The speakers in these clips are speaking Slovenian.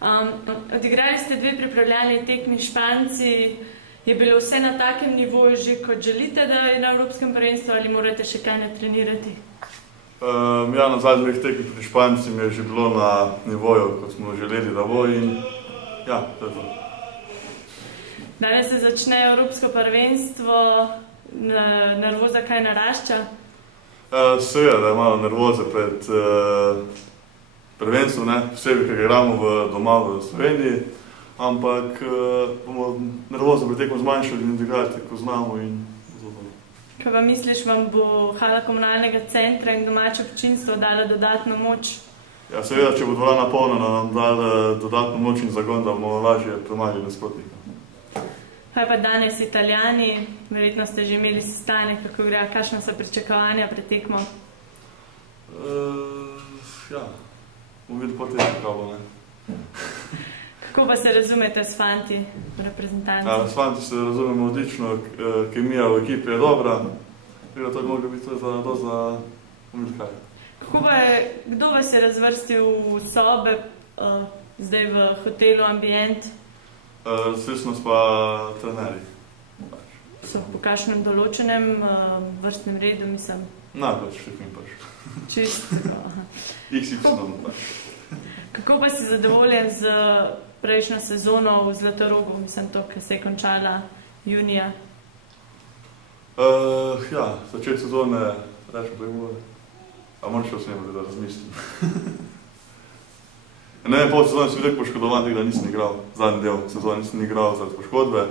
Odigrali ste 2 pripravljalni tekmi Španci. Je bilo vse na takem nivoju že, kot želite, da je na Evropskem prvenstvu, ali morate še kaj natrenirati? Ja, na zadnjih tekmih proti Špancem je že bilo na nivoju, kot smo želeli, da bo, in ja, to je to. Danes se začne Evropsko prvenstvo, nervoza kaj narašča? Seveda, da je malo nervoze pred prvenstvom, posebej, ker igramo doma v Sloveniji, ampak bomo nervozo pri tekmu zmanjšali in odigrati, ko znamo in zadovoljno. Kaj pa misliš, vam bo hala komunalnega centra in domače občinstvo dala dodatno moč? Ja, seveda, če bo dvorana polna, nam dala dodatno moč in zagon, da bomo lažje premagali nasprotnika. Kaj pa danes Italijani? Verjetno ste že imeli sestanek, kako gre, kakšna so pričakovanja pred tekmo? Ja, bomo videli potem, kako bo, ne. Kako pa se razumete s fanti v reprezentanci? Ja, s fanti se razumemo odlično, kemija v ekipi je dobra, to bi moglo biti za umilkaj. Kako pa je, kdo vas je razvrstil v sobe, zdaj v hotelu Ambient? Slišnost pa trenerji. So po kakšnem določenem vrstnem redu, mislim? Pač, še kim pač. Čisto. XY pač. Kako pa si zadovoljen z prejšnjo sezono v Zlatorogu, mislim to, ki se je končala junija? Ja, začet sezone, rečem pa imamo, a moram še osnemo, da razmislim. Ne, pol sezone sem videl poškodovan, da nisem igral, zadnji del sezone nisem igral zaradi poškodbe,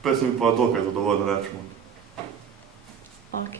pa sem pa dokaj zadovoljen, rečemo. Ok.